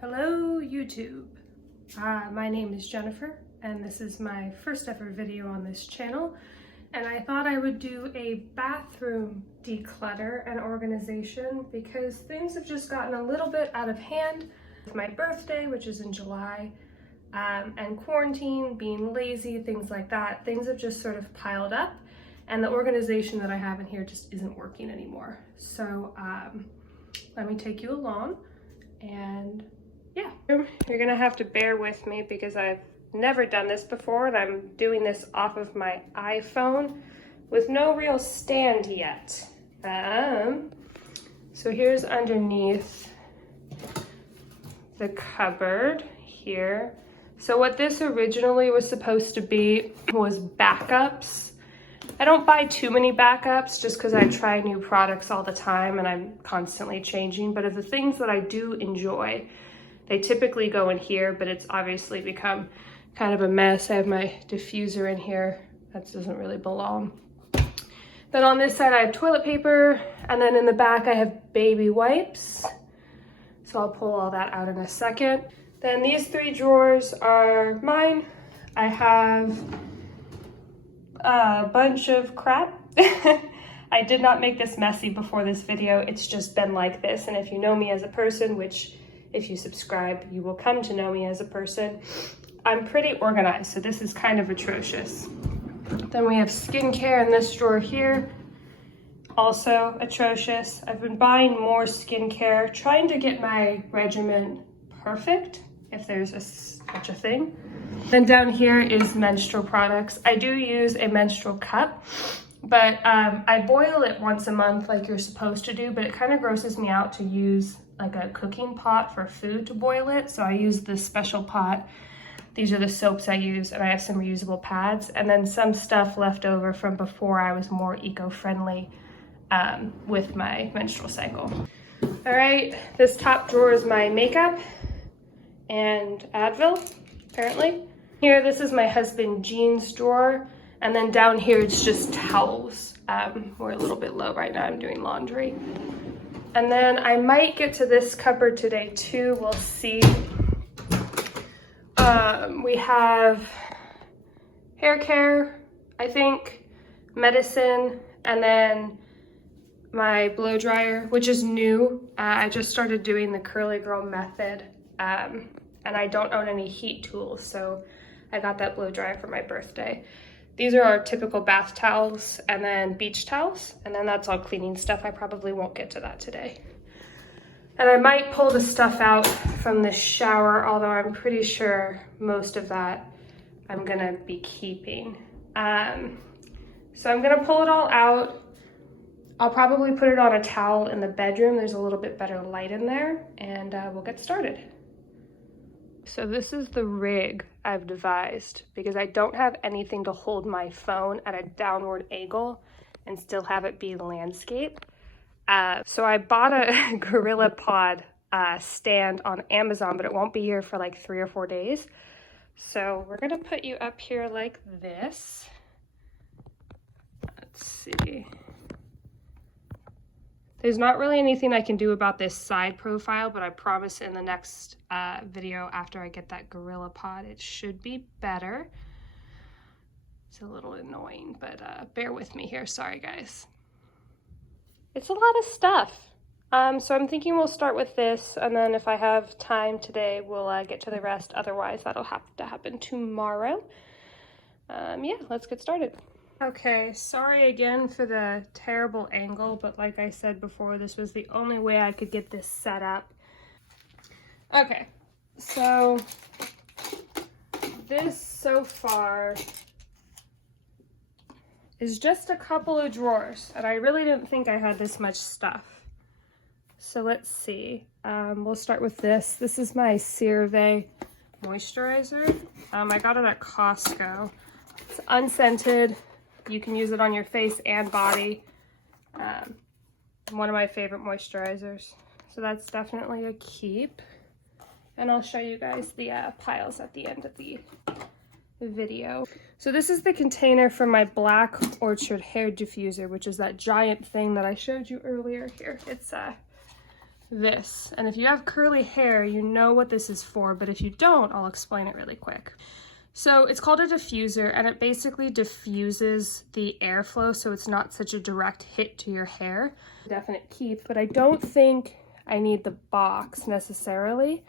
Hello YouTube, my name is Jennifer and this is my first ever video on this channel, and I thought I would do a bathroom declutter and organization because things have just gotten a little bit out of hand with my birthday, which is in July, and quarantine, being lazy, things like that. Things have just sort of piled up and the organization that I have in here just isn't working anymore. So let me take you along. And yeah, you're gonna have to bear with me because I've never done this before and I'm doing this off of my iPhone with no real stand yet. So here's underneath the cupboard here. So what this originally was supposed to be was backups. I don't buy too many backups just because I try new products all the time and I'm constantly changing, but of the things that I do enjoy, they typically go in here, but it's obviously become kind of a mess. I have my diffuser in here. That doesn't really belong. Then on this side I have toilet paper, and then in the back I have baby wipes. So I'll pull all that out in a second. Then these three drawers are mine. I have a bunch of crap. I did not make this messy before this video. It's just been like this. And if you know me as a person, which if you subscribe, you will come to know me as a person, I'm pretty organized. So this is kind of atrocious. Then we have skincare in this drawer here. Also atrocious. I've been buying more skincare, trying to get my regimen perfect, if there's such a thing. Then down here is menstrual products. I do use a menstrual cup, but I boil it once a month like you're supposed to do, but it kind of grosses me out to use like a cooking pot for food to boil it. So I use this special pot. These are the soaps I use, and I have some reusable pads, and then some stuff left over from before I was more eco-friendly with my menstrual cycle. All right, this top drawer is my makeup and Advil, apparently. Here, this is my husband jeans drawer, and then down here it's just towels. We're a little bit low right now, I'm doing laundry. And then I might get to this cupboard today too, we'll see. We have hair care, I think, medicine, and then my blow dryer, which is new. I just started doing the curly girl method, and I don't own any heat tools, so I got that blow dryer for my birthday. These are our typical bath towels and then beach towels, and then that's all cleaning stuff. I probably won't get to that today. And I might pull the stuff out from the shower, although I'm pretty sure most of that I'm gonna be keeping. So I'm gonna pull it all out. I'll probably put it on a towel in the bedroom. There's a little bit better light in there, and we'll get started. So this is the rig I've devised because I don't have anything to hold my phone at a downward angle and still have it be landscape. So I bought a Gorilla Pod stand on Amazon, but it won't be here for like 3 or 4 days. So we're gonna put you up here like this. Let's see. There's not really anything I can do about this side profile, but I promise in the next video after I get that Gorilla Pod, it should be better. It's a little annoying, but bear with me here. Sorry, guys. It's a lot of stuff. So I'm thinking we'll start with this, and then if I have time today, we'll get to the rest. Otherwise, that'll have to happen tomorrow. Yeah, let's get started. Okay, sorry again for the terrible angle, but like I said before, this was the only way I could get this set up. Okay, so this so far is just a couple of drawers, and I really didn't think I had this much stuff. So let's see. We'll start with this. This is my CeraVe moisturizer. I got it at Costco. It's unscented. You can use it on your face and body. One of my favorite moisturizers. So that's definitely a keep. And I'll show you guys the piles at the end of the video. So this is the container for my Black Orchid hair diffuser, which is that giant thing that I showed you earlier. Here, it's this. And if you have curly hair, you know what this is for, but if you don't, I'll explain it really quick. So it's called a diffuser, and it basically diffuses the airflow so it's not such a direct hit to your hair. Definite keep, but I don't think I need the box necessarily.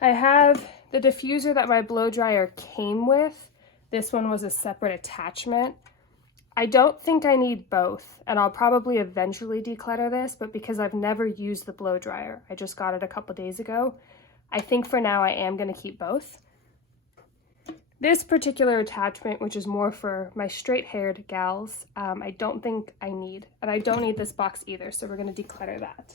I have the diffuser that my blow dryer came with. This one was a separate attachment. I don't think I need both, and I'll probably eventually declutter this, but because I've never used the blow dryer, I just got it a couple days ago, I think for now I am going to keep both. This particular attachment, which is more for my straight-haired gals, I don't think I need, and I don't need this box either, so we're going to declutter that.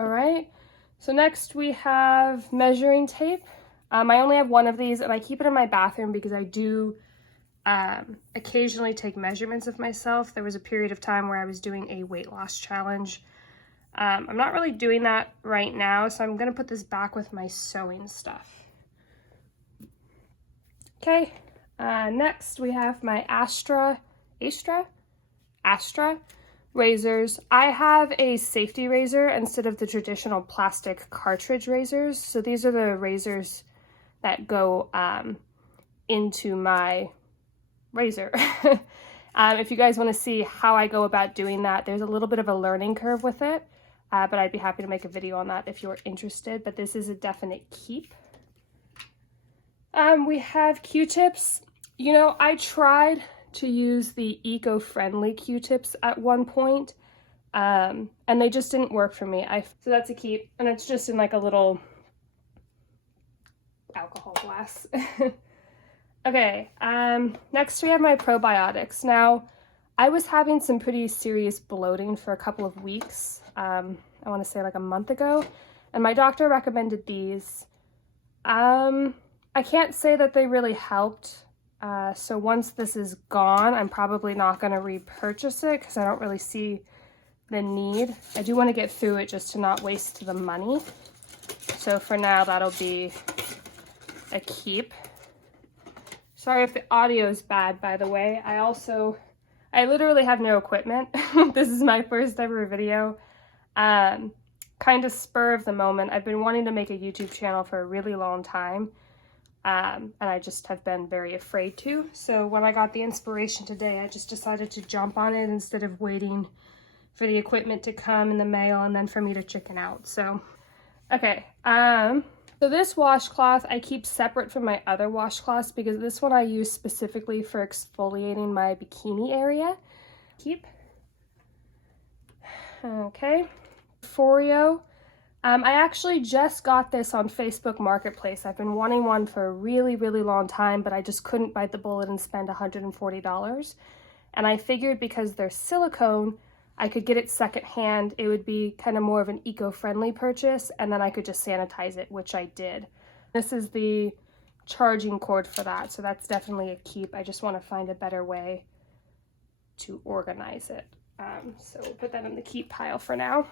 All right, so next we have measuring tape. I only have one of these, and I keep it in my bathroom because I do occasionally take measurements of myself. There was a period of time where I was doing a weight loss challenge. I'm not really doing that right now, so I'm going to put this back with my sewing stuff. Okay, next we have my Astra razors. I have a safety razor instead of the traditional plastic cartridge razors. So these are the razors that go into my razor. If you guys want to see how I go about doing that, there's a little bit of a learning curve with it, but I'd be happy to make a video on that if you're interested, but this is a definite keep. We have Q-tips. You know, I tried to use the eco-friendly Q-tips at one point, and they just didn't work for me. So that's a keep, and it's just in like a little alcohol glass. Okay, next we have my probiotics. Now, I was having some pretty serious bloating for a couple of weeks, I want to say like a month ago, and my doctor recommended these. I can't say that they really helped, so once this is gone, I'm probably not going to repurchase it because I don't really see the need. I do want to get through it just to not waste the money, so for now that'll be a keep. Sorry if the audio is bad, by the way. I literally have no equipment. This is my first ever video. Kind of spur of the moment. I've been wanting to make a YouTube channel for a really long time. And I just have been very afraid to. So when I got the inspiration today, I just decided to jump on it instead of waiting for the equipment to come in the mail and then for me to chicken out. So, okay. So this washcloth I keep separate from my other washcloths because this one I use specifically for exfoliating my bikini area. Keep. Okay. Foreo. I actually just got this on Facebook Marketplace. I've been wanting one for a really, really long time, but I just couldn't bite the bullet and spend $140. And I figured because they're silicone, I could get it secondhand. It would be kind of more of an eco-friendly purchase, and then I could just sanitize it, which I did. This is the charging cord for that, so that's definitely a keep. I just want to find a better way to organize it. So we'll put that in the keep pile for now.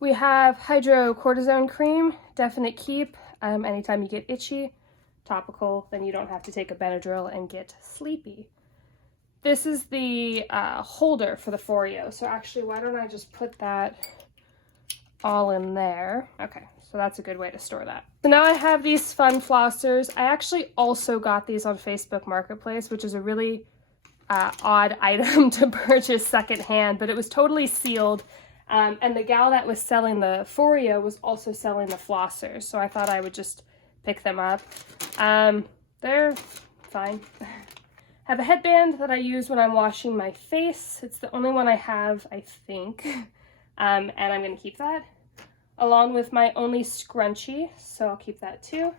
We have hydrocortisone cream, definite keep. Anytime you get itchy, topical, then you don't have to take a Benadryl and get sleepy. This is the holder for the Foreo. So actually, why don't I just put that all in there? Okay, so that's a good way to store that. So now I have these fun flossers. I actually also got these on Facebook Marketplace, which is a really odd item to purchase secondhand, but it was totally sealed. And the gal that was selling the Foreo was also selling the flossers, so I thought I would just pick them up. They're fine. Have a headband that I use when I'm washing my face. It's the only one I have, I think, and I'm going to keep that, along with my only scrunchie, so I'll keep that too. A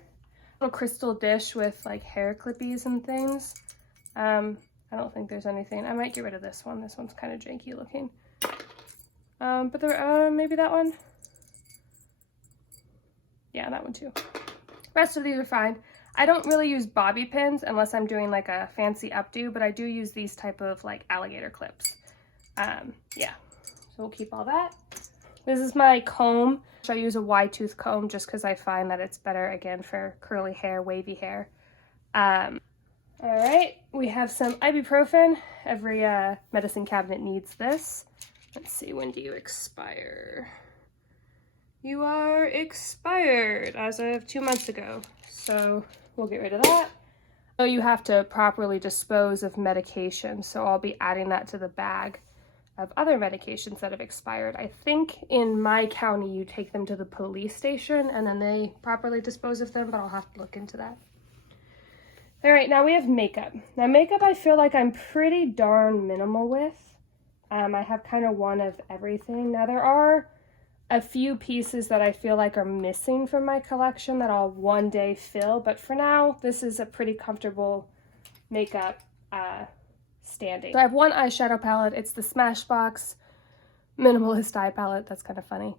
little crystal dish with like hair clippies and things. I don't think there's anything. I might get rid of this one. This one's kind of janky looking. But there, maybe that one. Yeah, that one too. Rest of these are fine. I don't really use bobby pins unless I'm doing like a fancy updo, but I do use these type of like alligator clips. Yeah, so we'll keep all that. This is my comb. I use a wide tooth comb just because I find that it's better again for curly hair, wavy hair. All right, we have some ibuprofen. Every medicine cabinet needs this. Let's see, when do you expire? You are expired as of 2 months ago. So we'll get rid of that. So you have to properly dispose of medication. So I'll be adding that to the bag of other medications that have expired. I think in my county, you take them to the police station and then they properly dispose of them, but I'll have to look into that. All right, now we have makeup. Now makeup, I feel like I'm pretty darn minimal with. I have kind of one of everything. Now there are a few pieces that I feel like are missing from my collection that I'll one day fill, but for now, this is a pretty comfortable makeup standing. So I have one eyeshadow palette. It's the Smashbox Minimalist Eye Palette. That's kind of funny.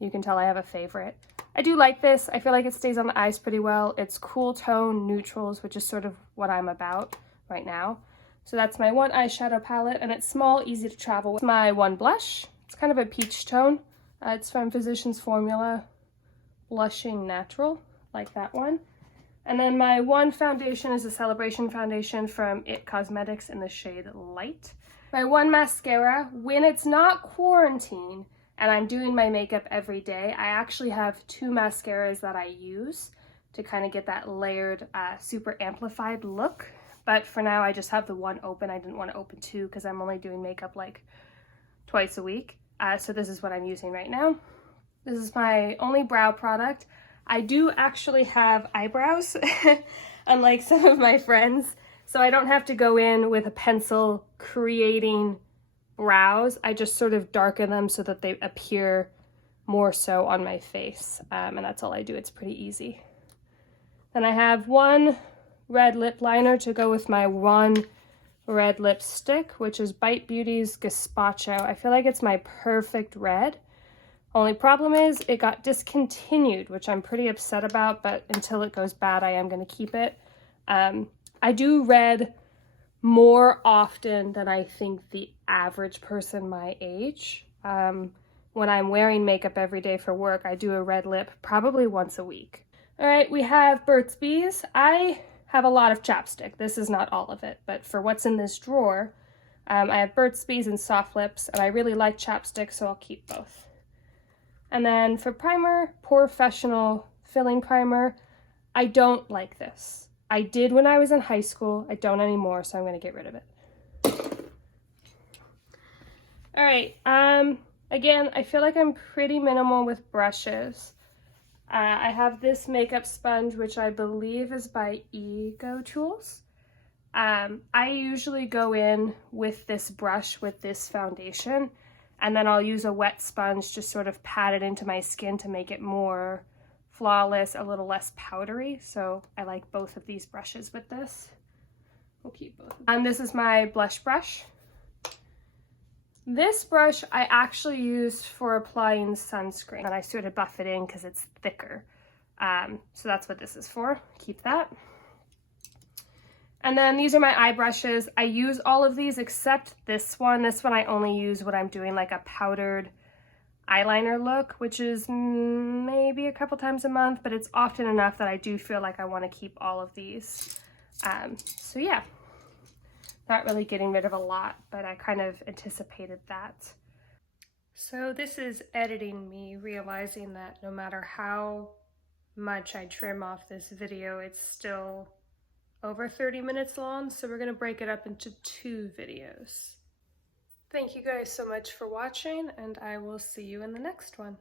You can tell I have a favorite. I do like this. I feel like it stays on the eyes pretty well. It's cool tone neutrals, which is sort of what I'm about right now. So that's my one eyeshadow palette, and it's small, easy to travel with. My one blush. It's kind of a peach tone. It's from Physicians Formula Blushing Natural, like that one. And then my one foundation is a Celebration foundation from It Cosmetics in the shade Light. My one mascara, when it's not quarantine and I'm doing my makeup every day, I actually have 2 mascaras that I use to kind of get that layered, super amplified look. But for now, I just have the one open. I didn't want to open 2 because I'm only doing makeup like twice a week. So this is what I'm using right now. This is my only brow product. I do actually have eyebrows, unlike some of my friends. So I don't have to go in with a pencil creating brows. I just sort of darken them so that they appear more so on my face. And that's all I do. It's pretty easy. Then I have one red lip liner to go with my one red lipstick, which is Bite Beauty's Gazpacho. I feel like it's my perfect red. Only problem is it got discontinued, which I'm pretty upset about, but until it goes bad, I am going to keep it. I do red more often than I think the average person my age. When I'm wearing makeup every day for work, I do a red lip probably once a week. All right, we have Burt's Bees. I have a lot of chapstick. This is not all of it, but for what's in this drawer, I have Burt's Bees and soft lips, and I really like chapstick, so I'll keep both. And then for primer, Professional Filling Primer. I don't like this. I did when I was in high school. I don't anymore, so I'm going to get rid of it. All right. Again, I feel like I'm pretty minimal with brushes. I have this makeup sponge, which I believe is by Ego Tools. I usually go in with this brush with this foundation, and then I'll use a wet sponge to sort of pat it into my skin to make it more flawless, a little less powdery. So I like both of these brushes with this. We'll keep both. This is my blush brush. This brush I actually use for applying sunscreen, and I sort of buff it in because it's thicker. So that's what this is for. Keep that. And then these are my eye brushes. I use all of these except this one. This one I only use when I'm doing like a powdered eyeliner look, which is maybe a couple times a month, but it's often enough that I do feel like I want to keep all of these. So yeah, not really getting rid of a lot, but I kind of anticipated that. So this is editing me realizing that no matter how much I trim off this video, it's still over 30 minutes long, so we're going to break it up into 2 videos. Thank you guys so much for watching, and I will see you in the next one.